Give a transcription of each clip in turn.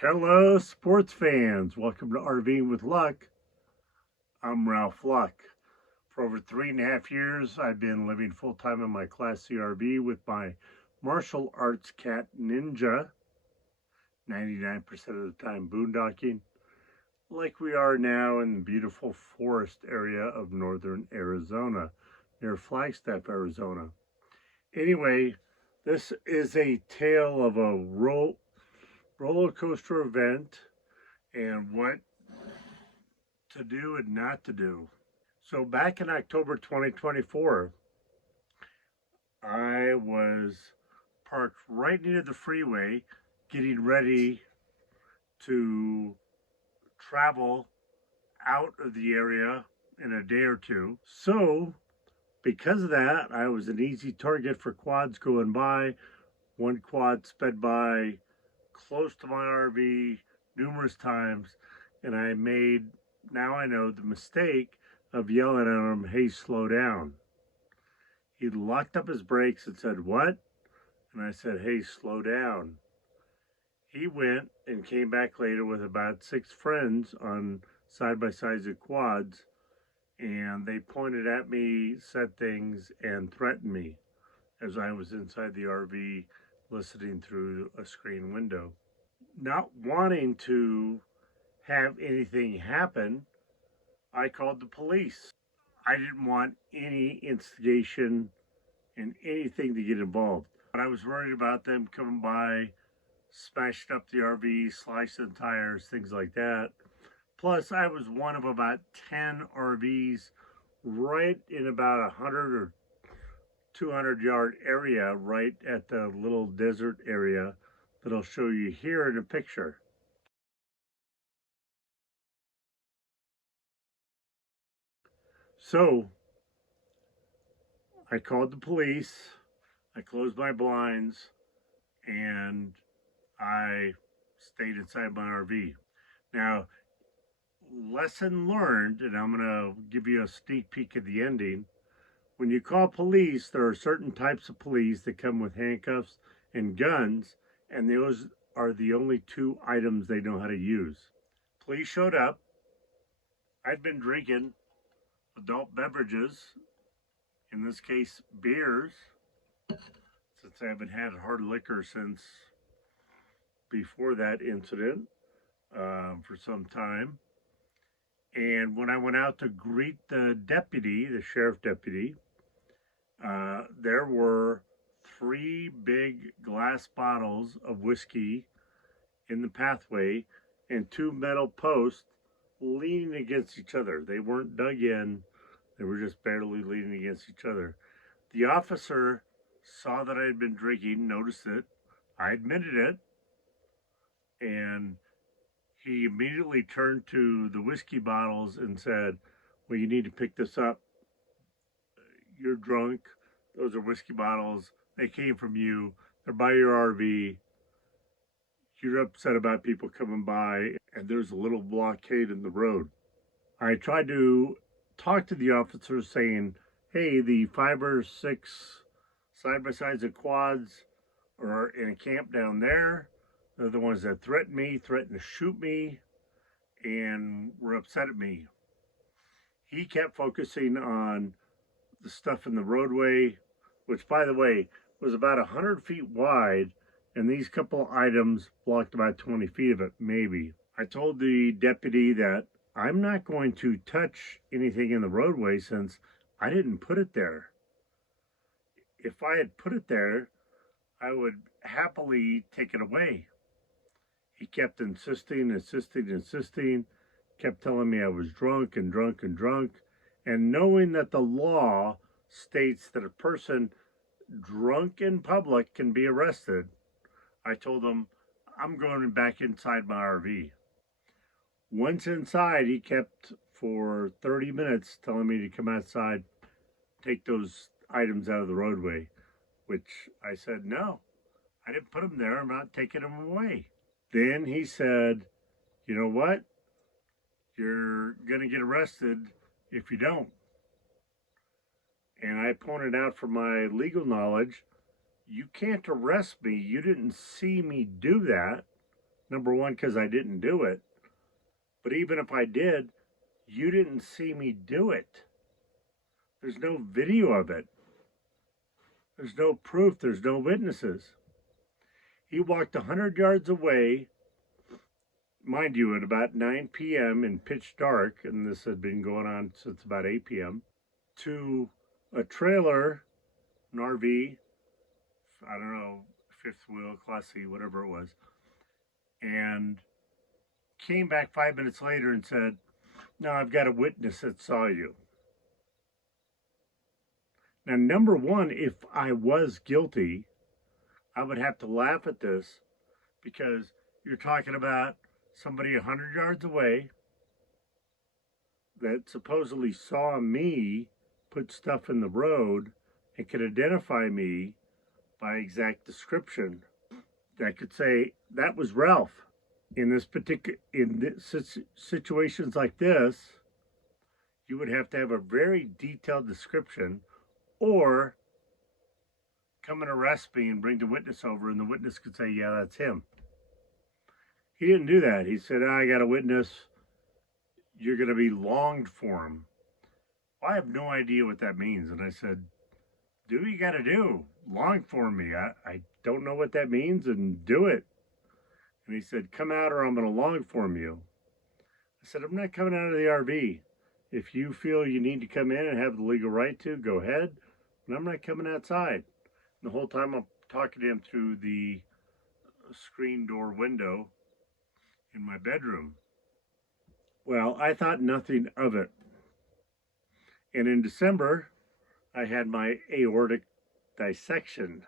Hello, sports fans. Welcome to RVing with Luck. I'm Ralph Luck. For over 3.5 years, I've been living full-time in my Class C RV with my martial arts cat Ninja, 99% of the time boondocking, like we are now in the beautiful forest area of northern Arizona, near Flagstaff, Arizona. Anyway, this is a tale of a roller coaster event and what to do and not to do. So back in October 2024, I was parked right near the freeway getting ready to travel out of the area in a day or two. So because of that, I was an easy target for quads going by. One quad sped by close to my RV numerous times, and now I know the mistake of yelling at him, "Hey, slow down." He locked up his brakes and said, "What?" And I said, "Hey, slow down." He went and came back later with about 6 friends on side-by-sides of quads, and they pointed at me, said things, and threatened me as I was inside the RV listening through a screen window. Not wanting to have anything happen, I called the police. I didn't want any instigation and anything to get involved. But I was worried about them coming by, smashing up the RV, slicing tires, things like that. Plus, I was one of about 10 RVs right in about 100 or 200 yard area right at the little desert area that I'll show you here in a picture. So I called the police, I closed my blinds, and I stayed inside my RV. Now, lesson learned, and I'm going to give you a sneak peek at the ending. When you call police, there are certain types of police that come with handcuffs and guns, and those are the only 2 items they know how to use. Police showed up. I'd been drinking adult beverages, in this case beers, since I haven't had hard liquor since before that incident for some time. And when I went out to greet the deputy, the sheriff deputy, there were 3 big glass bottles of whiskey in the pathway and 2 metal posts leaning against each other. They weren't dug in, they were just barely leaning against each other. The officer saw that I had been drinking, noticed it, I admitted it, and he immediately turned to the whiskey bottles and said, "Well, you need to pick this up. You're drunk. Those are whiskey bottles. They came from you. They're by your RV. You're upset about people coming by, and there's a little blockade in the road." I tried to talk to the officers saying, "Hey, the 5 or 6 side-by-sides of quads are in a camp down there. They're the ones that threatened me, threatened to shoot me, and were upset at me." He kept focusing on the stuff in the roadway, which, by the way, was about 100 feet wide, and these couple items blocked about 20 feet of it, maybe. I told the deputy that I'm not going to touch anything in the roadway since I didn't put it there. If I had put it there, I would happily take it away. He kept insisting, kept telling me I was drunk and drunk and drunk. And knowing that the law states that a person drunk in public can be arrested, I told him I'm going back inside my RV. Once inside, he kept for 30 minutes telling me to come outside, take those items out of the roadway, which I said, no, I didn't put them there. I'm not taking them away. Then he said, "You know what? You're going to get arrested if you don't." And I pointed out from my legal knowledge, you can't arrest me. You didn't see me do that. Number one, because I didn't do it. But even if I did, you didn't see me do it. There's no video of it. There's no proof. There's no witnesses. He walked 100 yards away, mind you, at about 9 p.m. in pitch dark, and this had been going on since about 8 p.m., to a trailer, an RV, I don't know, fifth wheel, Class C, whatever it was, and came back 5 minutes later and said, "No, I've got a witness that saw you." Now, number one, if I was guilty, I would have to laugh at this, because you're talking about somebody 100 yards away that supposedly saw me put stuff in the road and could identify me by exact description. That could say that was Ralph. Situations like this, you would have to have a very detailed description, or come and arrest me and bring the witness over, and the witness could say, yeah, that's him. He didn't do that. He said, I got a witness. You're going to be longed for him. Well, I have no idea what that means. And I said, do what you got to do. Long for me. I don't know what that means, and do it. And he said, come out or I'm going to long form you. I said, I'm not coming out of the RV. If you feel you need to come in and have the legal right to, go ahead. And I'm not coming outside. And the whole time I'm talking to him through the screen door window in my bedroom. Well, I thought nothing of it. And in December, I had my aortic dissection,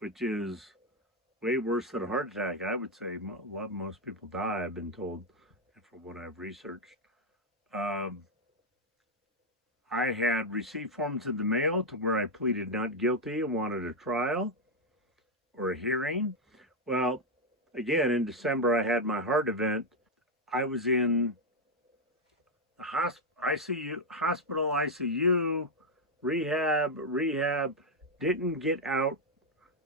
which is way worse than a heart attack. I would say most people die, I've been told, and from what I've researched. I had received forms in the mail to where I pleaded not guilty and wanted a trial or a hearing. Well, again, in December, I had my heart event. I was in the hospital, ICU, rehab, didn't get out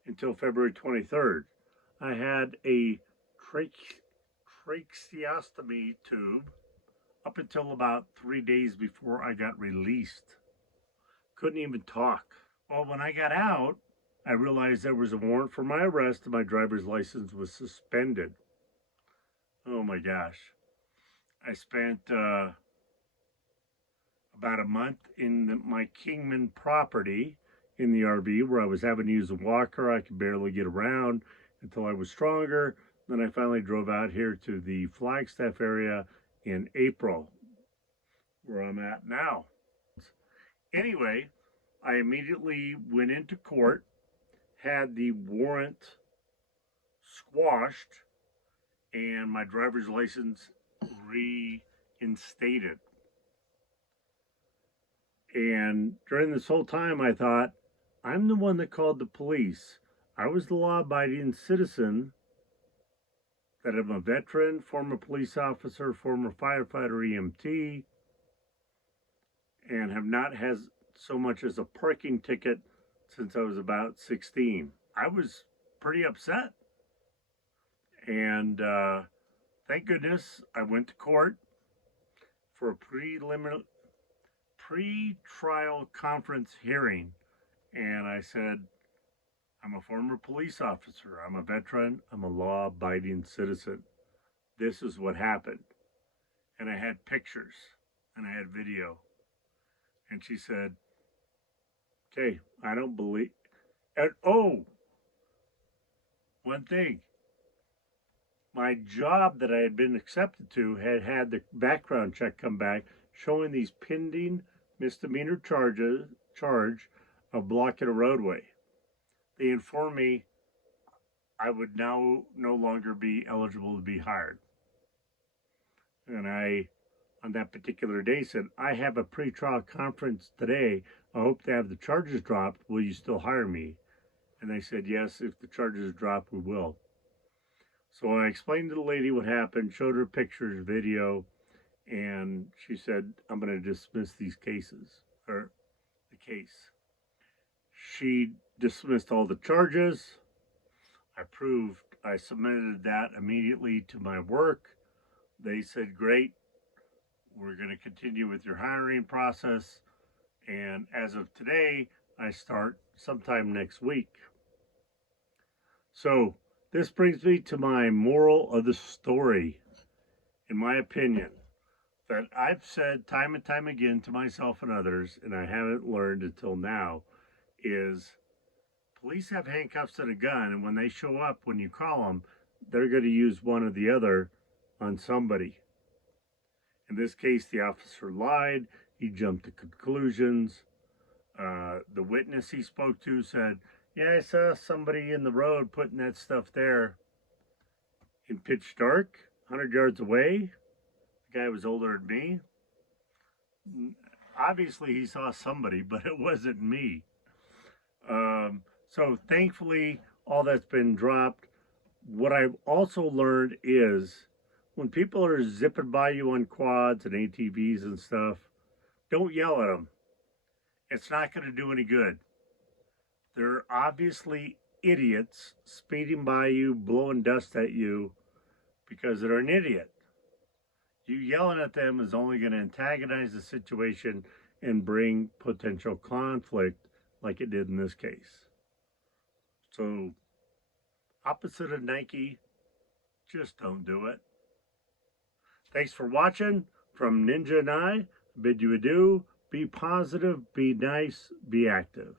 until February 23rd. I had a tracheostomy tube up until about 3 days before I got released. Couldn't even talk. Well, when I got out, I realized there was a warrant for my arrest and my driver's license was suspended. Oh my gosh. I spent about a month in my Kingman property in the RV, where I was having to use a walker. I could barely get around until I was stronger. Then I finally drove out here to the Flagstaff area in April, where I'm at now. Anyway, I immediately went into court, had the warrant squashed, and my driver's license reinstated. And during this whole time, I thought, I'm the one that called the police. I was the law-abiding citizen, that I'm a veteran, former police officer, former firefighter, EMT, and have not had so much as a parking ticket since I was about 16. I was pretty upset. And thank goodness I went to court for a pre-trial conference hearing. And I said, I'm a former police officer. I'm a veteran. I'm a law-abiding citizen. This is what happened. And I had pictures and I had video. And she said, okay, I don't believe. And oh, one thing. My job that I had been accepted to had the background check come back showing these pending misdemeanor charge of blocking a roadway. They informed me I would now no longer be eligible to be hired. And I, on that particular day, said, I have a pre-trial conference today. I hope to have the charges dropped. Will you still hire me? And they said, yes, if the charges drop, we will. So I explained to the lady what happened, showed her pictures, video, and she said, I'm going to dismiss these cases, or the case. She dismissed all the charges. I proved I submitted that immediately to my work. They said, great, we're going to continue with your hiring process. And as of today, I start sometime next week. So this brings me to my moral of the story, in my opinion, that I've said time and time again to myself and others, and I haven't learned until now, is police have handcuffs and a gun, and when they show up, when you call them, they're going to use one or the other on somebody. In this case, the officer lied. He jumped to conclusions. The witness he spoke to said, yeah, I saw somebody in the road putting that stuff there in pitch dark, 100 yards away. The guy was older than me. Obviously, he saw somebody, but it wasn't me. So thankfully, all that's been dropped. What I've also learned is when people are zipping by you on quads and ATVs and stuff, don't yell at them. It's not going to do any good. They're obviously idiots speeding by you, blowing dust at you because they're an idiot. You yelling at them is only going to antagonize the situation and bring potential conflict like it did in this case. So, opposite of Nike, just don't do it. Thanks for watching. From Ninja and I, bid you adieu. Be positive, be nice, be active.